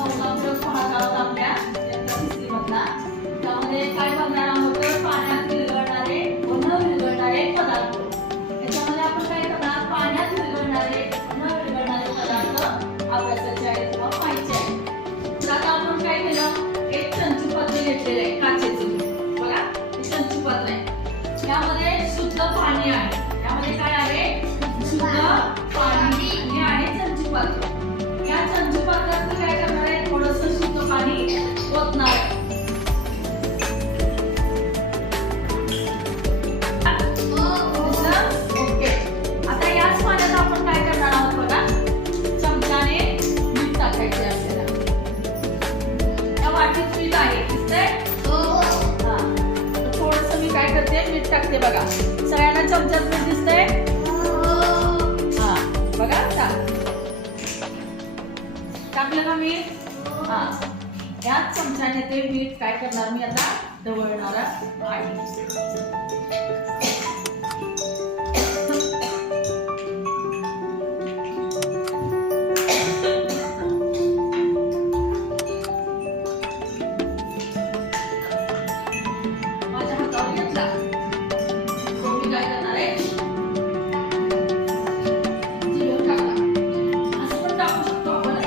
चौथा प्रयोग पाहत आहोत आपल्या सिस्टीममधला. त्यामध्ये काय बघणार आहोत तर पाण्यात विरघळणारे व न विरघळणारे पदार्थ. त्याच्यामध्ये आपण काय करणार पाण्यात विरघळणारे न विरघळणारे पदार्थ अभ्यासाचे आहेत किंवा पाहायचे आहेत. तर आता आपण काय केलं एक चंचू पात्र घेतलेलं आहे काचेचं. बघा हे चंचू पात्र आहे. यामध्ये शुद्ध पाणी आहे. यामध्ये काय आहे शुद्ध पाणी आणि आहे चंचू पात्र. या चंचू पात्रात काय करणार आहे थोडंसं शुद्ध पाणी ओतणार आहे. ओके. आता याच पाण्यात आपण काय करणार आहोत बघा चमच्याने मीठ टाकायचे आपल्याला. या वाटीत मीठ आहे दिसतंय. हा थोडंसं मी काय करते मीठ टाकते बघा. सगळ्यांना चमच्यात मीठ दिसतंय. हा बघा टाकलं का मीठ. हा याच चमच्याने ते मीठ काय करणार मी आता ढवळणार आहे. माझ्या हातावर घेतला तो मी काय करणार आहे जिभेवर टाकला. असं पण टाकू शकतो आपण.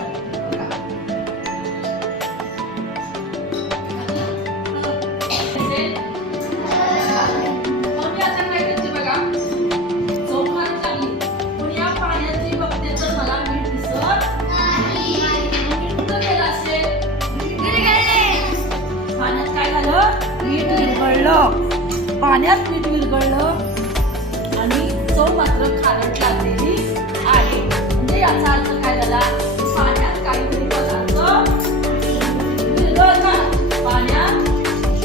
पाण्यात मीठ विरघळलं आणि चव मात्र खारट लागलेली आहे. म्हणजे याचा अर्थ काय झाला पाण्यात काहीतरी पदार्थ विरघळतात. पाण्यात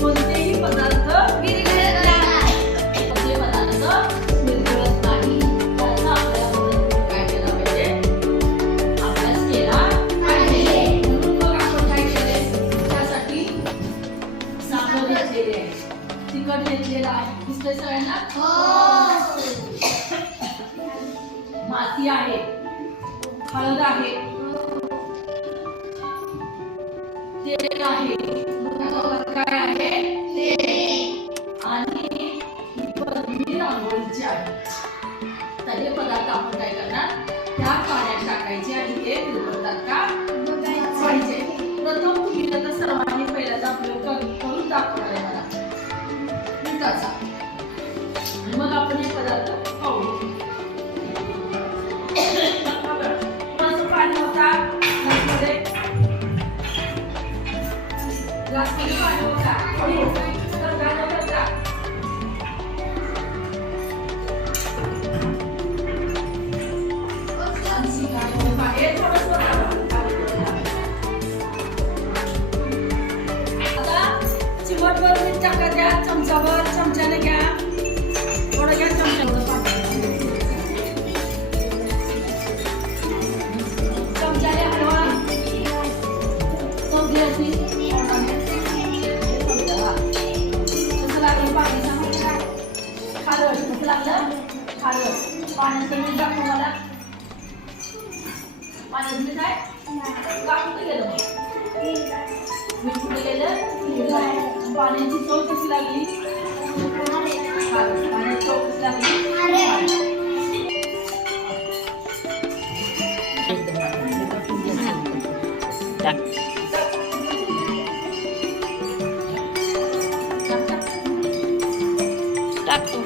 कोणतेही पदार्थ विरघळत नाही. त्याचा आपल्याला काय केला पाहिजे अभ्यास केला पाहिजे. म्हणून मग आपण काय केले त्यासाठी साखर घेतलेली आहे तिखट घेतलेला आहे. दिसतंय सगळ्यांना. माती आहे हळद आहे तेल आहे काय आहे आणि ही रांगोळीची आहे. तर हे पदार्थ आपण काय करणार त्या पाण्यात टाकायचे आणि ते विरघळतात का पाहिजे. प्रथम तुम्ही आता सर्वांनी पहिल्यांदा प्रयोग करून दाखवणार आहे मला मिठाचा. मग आपण हे पदार्थ पाहू. पाणी होता ग्लासमध्ये पाणी होता चिमटभर मीठ टाका. द्या चमचाभर चमच्याने घ्या. थोडं घ्या चमच्यावर चमच्याने हलवा. चौघी अशी कसं लागलं पाणी सांगा. खारट कसं लागलं खारट. पाण्याचं मीठ दाखव मला. पाण्याचं मीठ आहे का कुठे गेलं मीठ कुठे गेलं. पाण्याची चव कशी लागली पाण्याची चव कशी लागली. टाकतो.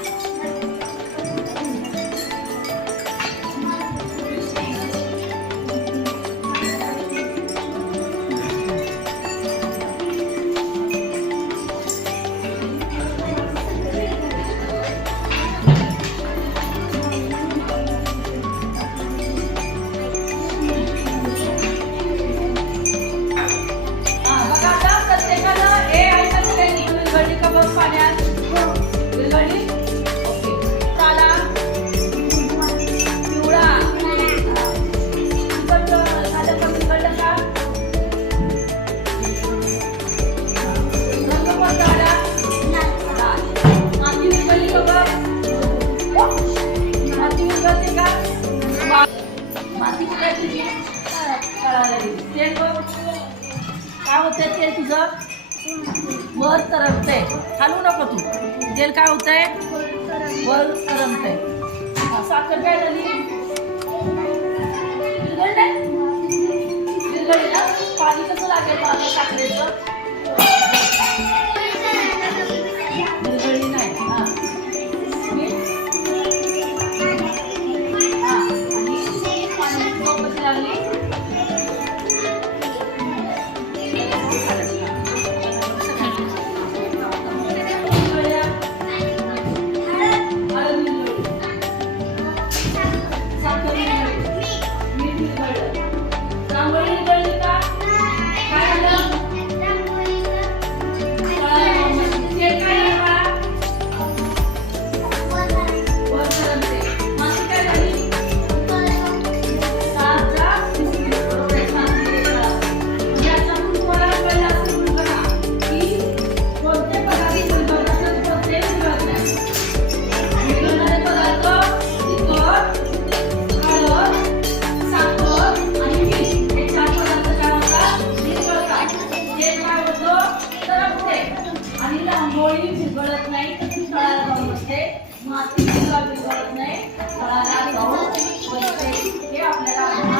माती कुठे काय होतंय तेल तुझं वर तरंगतंय. हलवू नको तू. तेल काय होतंय वर तरंगतंय. साखर काय झाली विरघळली ना. पाणी कसं लागेल मला साखरेचं विरघळली नाही. हा आणि पाण्याची चव कशी लागली आणि रांगोळी विरघळत नाही तळाला जाऊन बसते. माती विरघळत नाही तळाला जाऊन बसते. हे आपल्याला